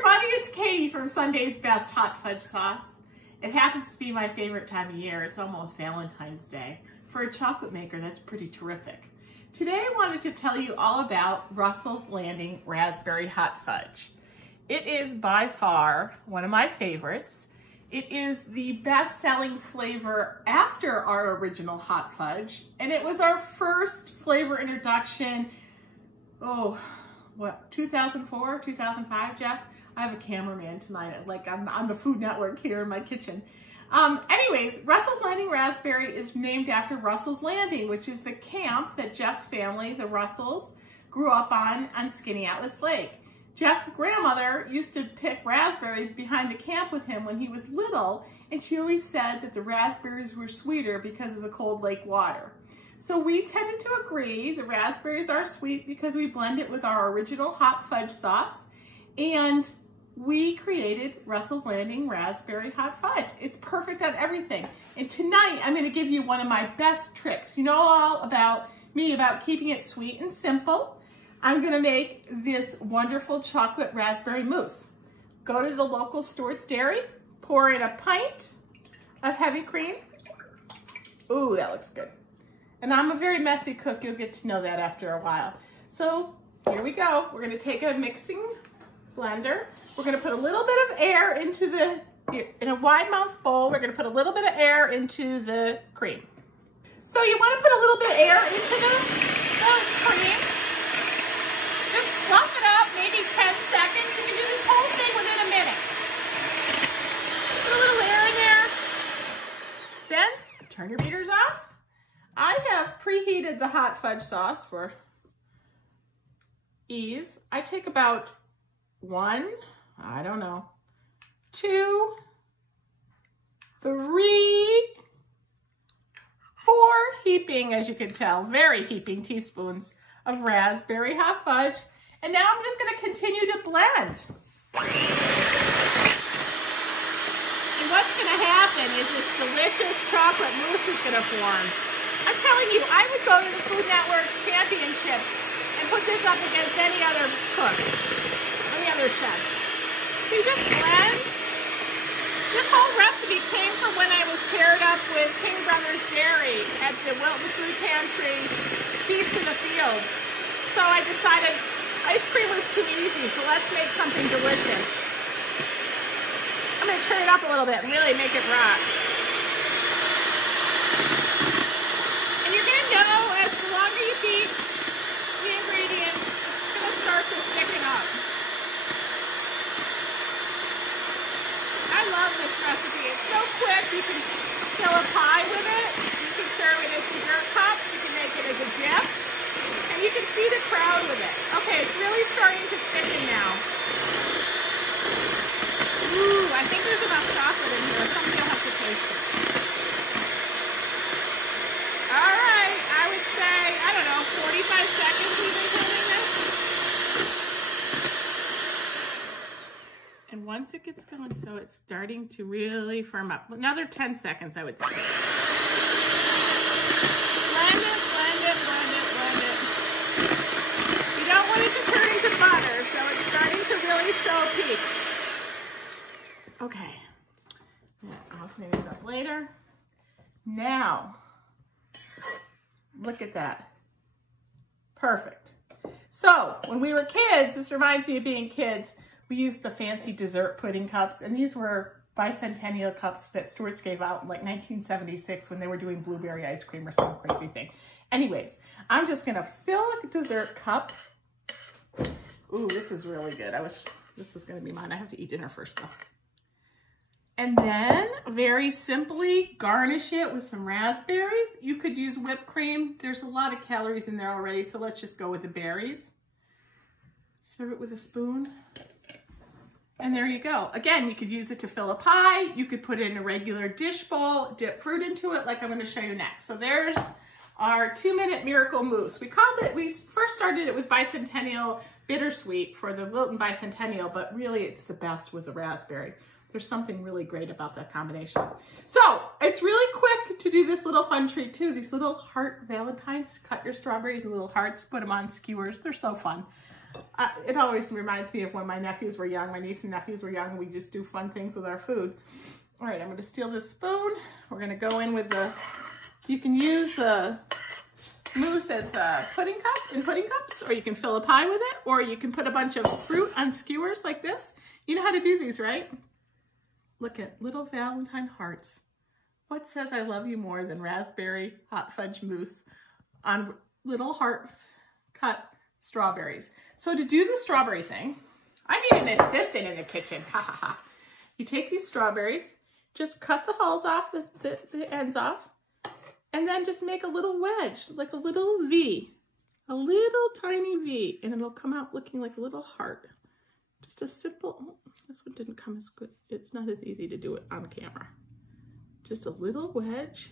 everybody, it's Katie from Sundaes Best Hot Fudge Sauce. It happens to be my favorite time of year. It's almost Valentine's Day. For a chocolate maker, that's pretty terrific. Today I wanted to tell you all about Russell's Landing Raspberry Hot Fudge. It is by far one of my favorites. It is the best-selling flavor after our original hot fudge, and it was our first flavor introduction, 2004, 2005, Jeff? I have a cameraman tonight, like I'm on the Food Network here in my kitchen. Anyways, Russell's Landing Raspberry is named after Russell's Landing, which is the camp that Jeff's family, the Russells, grew up on Skinny Atlas Lake. Jeff's grandmother used to pick raspberries behind the camp with him when he was little, and she always said that the raspberries were sweeter because of the cold lake water. So we tended to agree the raspberries are sweet because we blend it with our original hot fudge sauce, and we created Russell's Landing Raspberry Hot Fudge. It's perfect on everything. And tonight I'm going to give you one of my best tricks. You know all about me about keeping it sweet and simple. I'm going to make this wonderful chocolate raspberry mousse. Go to the local Stewart's Dairy, pour in a pint of heavy cream. Ooh, that looks good. And I'm a very messy cook. You'll get to know that after a while. So here we go. We're going to take a mixing blender. We're going to put a little bit of air into in a wide mouth bowl, we're going to put a little bit of air into the cream. So you want to put a little bit of air into the cream. Just fluff it up, maybe 10 seconds. You can do this whole thing within a minute. Put a little air in there. Then turn your beaters off. I have preheated the hot fudge sauce for ease. I take about 2, 3, 4 heaping, as you can tell, very heaping teaspoons of raspberry hot fudge. And now I'm just going to continue to blend. And what's going to happen is this delicious chocolate mousse is going to form. I'm telling you, I would go to the Food Network Championships and put this up against any other cook, any other chef. So you just blend. This whole recipe came from when I was paired up with King Brothers Dairy at the Wilton Food Pantry Feast in the Field. So I decided ice cream was too easy, so let's make something delicious. I'm going to turn it up a little bit and really make it rock. And you're going to know as the longer you beat the ingredients, it's going to start to thicken up. I love this recipe. It's so quick. You can fill a pie with it. You can serve it as dessert cups. You can make it as a dip. And you can see the crowd with it. Okay, it's really starting to thicken now. Ooh, I think there's enough chocolate in here. Somebody will have to taste it. All right, I would say, I don't know, 45 seconds we've been doing this. And once it gets going, so it's starting to really firm up. Another 10 seconds, I would say. Blend it, blend it, blend it, blend it. You don't want it to turn into butter, so it's starting to really show peak. Okay. Yeah, I'll clean these up later. Now, look at that. Perfect. So, when we were kids, this reminds me of being kids, we used the fancy dessert pudding cups, and these were bicentennial cups that Stewart's gave out in like 1976 when they were doing blueberry ice cream or some crazy thing. Anyways, I'm just gonna fill a dessert cup. Ooh, this is really good. I wish this was gonna be mine. I have to eat dinner first though. And then very simply garnish it with some raspberries. You could use whipped cream. There's a lot of calories in there already, so let's just go with the berries. Serve it with a spoon. And there you go. Again, you could use it to fill a pie. You could put it in a regular dish bowl, dip fruit into it like I'm going to show you next. So there's our 2-minute miracle mousse. We first started it with bicentennial bittersweet for the Wilton Bicentennial, but really it's the best with the raspberry. There's something really great about that combination. So it's really quick to do this little fun treat too. These little heart valentines, cut your strawberries in little hearts, put them on skewers. They're so fun. It always reminds me of when my nephews were young, my niece and nephews were young, and we just do fun things with our food. All right, I'm gonna steal this spoon. We're gonna go in with the, you can use the mousse as a pudding cup in pudding cups, or you can fill a pie with it, or you can put a bunch of fruit on skewers like this. You know how to do these, right? Look at little Valentine hearts. What says I love you more than raspberry hot fudge mousse on little heart cut strawberries? So to do the strawberry thing, I need an assistant in the kitchen, ha ha ha. You take these strawberries, just cut the hulls off, the ends off, and then just make a little wedge, like a little V, a little tiny V, and it'll come out looking like a little heart. Just a simple, oh, this one didn't come as good. It's not as easy to do it on camera. Just a little wedge,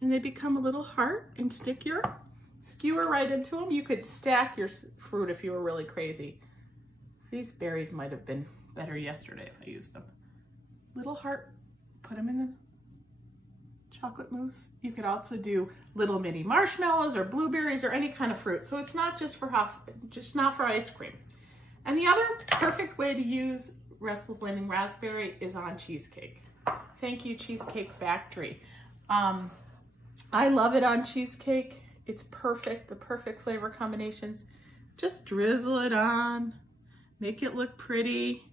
and they become a little heart, and stick your skewer right into them. You could stack your fruit if you were really crazy. These berries might have been better yesterday if I used them. Little heart, put them in the chocolate mousse. You could also do little mini marshmallows or blueberries or any kind of fruit. So it's not just for not for ice cream. And the other perfect way to use Russell's Landing Raspberry is on cheesecake. Thank you, Cheesecake Factory. I love it on cheesecake. It's perfect, the perfect flavor combinations. Just drizzle it on, make it look pretty.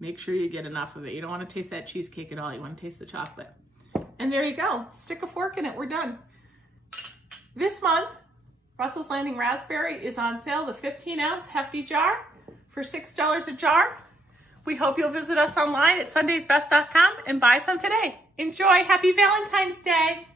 Make sure you get enough of it. You don't want to taste that cheesecake at all. You want to taste the chocolate. And there you go. Stick a fork in it. We're done. This month, Russell's Landing Raspberry is on sale, the 15-ounce hefty jar for $6 a jar. We hope you'll visit us online at sundaesbest.com and buy some today. Enjoy. Happy Valentine's Day.